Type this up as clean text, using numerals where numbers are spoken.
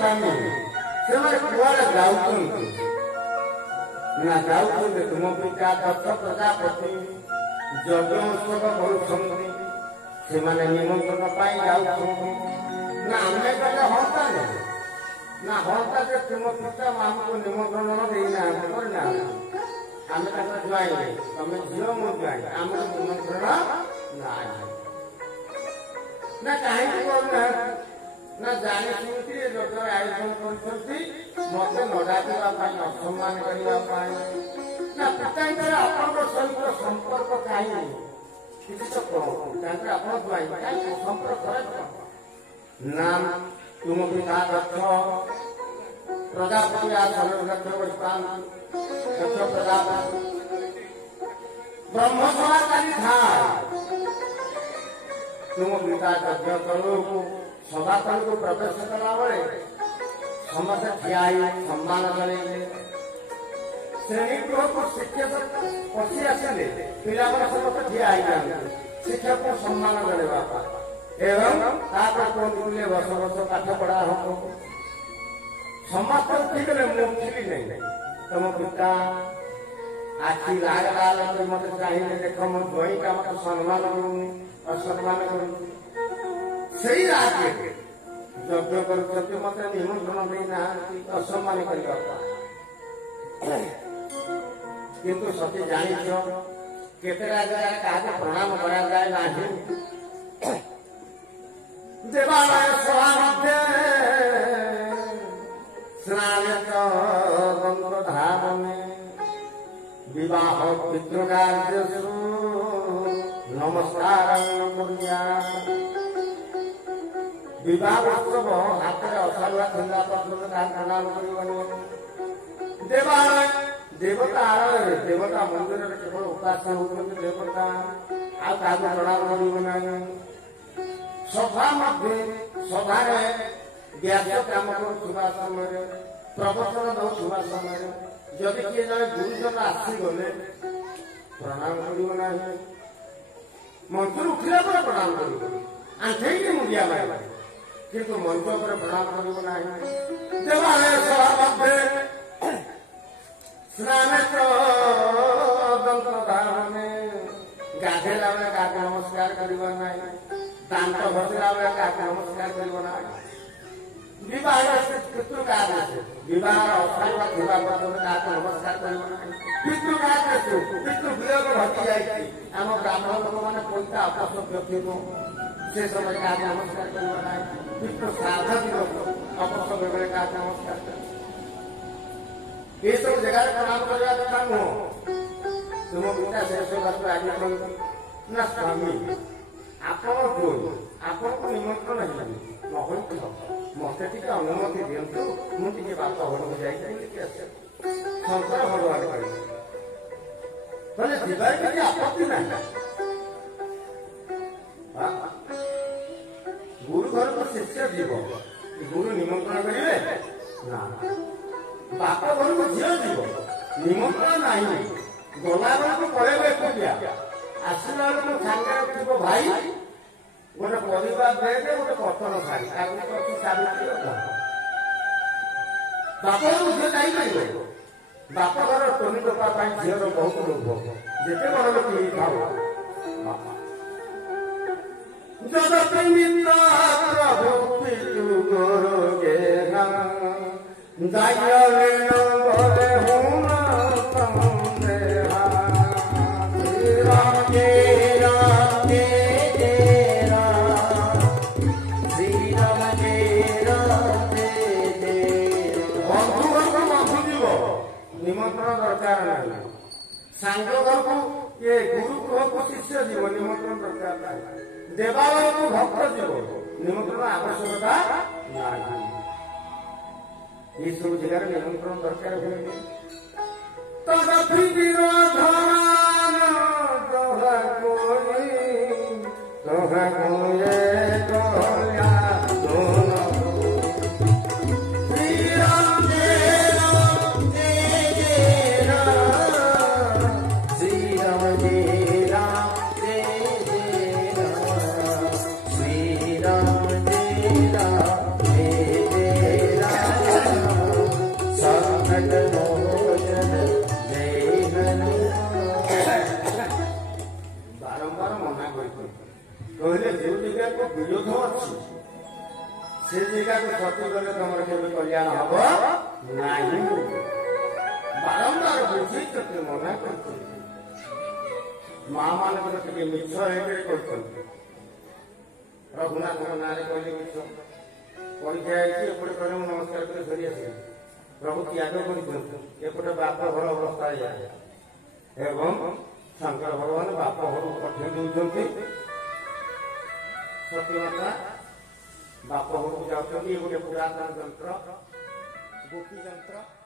स्वामी से कुआड़े जाऊँ ना जाऊँ तुम पिता दक्ष प्रजापति यज्ञ उत्सव करुछंती से निमंत्रण पाई जाऊँ ना आम गले हंता ना हंता जे तुम पिता आमको निमंत्रण देना आम जुआई तुम झील मु जुआई आम निमंत्रण ना कहीं करूना ना जानी शुणी यज्ञ आयोजन कर मत न डाकवाई असम्मान करने ना पिता आप सहित संपर्क कहीं किसी तो कहते आप जुआई संपर्क नाम तुम पिता दक्ष प्रजापति दक्ष प्रजापति ब्रह्मसभाकारी था तुम पिता यज्ञ करो सभा को प्रवेश कला बेले समस्त ठिया सम्मान करेंगे श्रेणी गृह को शिक्षक पशि आसिले पिला समस्त ठिया शिक्षक को सम्मान करवा एवं कहते वर्ष वर्ष पाठ पढ़ा हम समस्त ठीक मुझी नहीं तुम पिता आखि लाल लाल मत चाहिए देख मो ज्वाई का मत सम्मान करूनी असम्मान करूनी सही रात यज्ञ कर मत निमंत्रण देना असम्मान करने किंतु सती जानी केते क्या प्रणाम करा जाए ना देवालय सभा मध्य स्नान धाम में विवाह पितृकार्य नमस्कार विवाह उत्सव हाथ में असारुआ खंदा प्रणाम कर देवालय देवता आलय देवता मंदिर केवल उपासना होती देवता आ प्रणाम कर सभा मध्य सभा व्यास कम करुवा समय प्रवचन दौरा समय जदि किए जन गुरुजन आसीगले प्रणाम करना मंच उठला पर प्रणाम कर आंठे मुंडिया मार किंतु मंच पर प्रणाम करना देवालय सभा मध्य स्नान धाम में गाधेला बेले का नमस्कार करना दांत घसला बेले का नमस्कार करना विवाह पितृकार्य विवाह असारुआ थिबा पर्यंत का नमस्कार करना पितृकार्य पितृ वियोग घटी जाए आम ब्राह्मण लोक मैंने पैसा अपसभ्य थी से समय का नमस्कार करना पितृ श्राद्ध दिवस अपसभ्य बेले का नमस्कार कर ये सब जगह प्रणाम करवा कथा नुह तुम पिता शेष बात आगे ना स्वामी आपण को निमंत्रण नहीं मत टी अनुमति दिंतु मुझे बाप घर जाकर शंकर भगवान कहे जीवार किसी आपत्ति ना गुरु घर को शिष्य जीव गुरु निमंत्रण करेंगे ना बाप घर को झील जीव निमंत्रण नहीं गला बेल को पड़ेगा एकुटिया आसला बेल सागर थी भाई गोटे परिवार बैग गोटे पतन शाढ़ी सावित्री बाप घर जाइए बाप घर टोनी टोपा झीर बहुत लोभ जिते बड़ लोग जगत मित्र प्रभु पितु गुरु गेना निमंत्रण दरकार नहीं सांग घर को ये गुरु गृह को शिष्य जीव निमंत्रण दरकार नहीं देवालय को भक्त जीव निमंत्रण आवश्यकता नहीं ये सब जगह निमंत्रण दरकार हुए कहले जो जगह को विरोध अच्छी से जगह को सती गले तुम केवल कल्याण हम नहीं बारंबार बुझे मना कर माँ मान मिछ रघुनाथ ना कहले मिछ परीक्षा एपटे कहले नमस्कार कर धरी आस प्रभु त्याग करपटे बाप घर अवस्था एवं शंकर भगवान बाप घर पठे दौरान सत्यमाता बाप घर को जाऊँगी गोटे पुरातन जंत्र गोपी जंत्र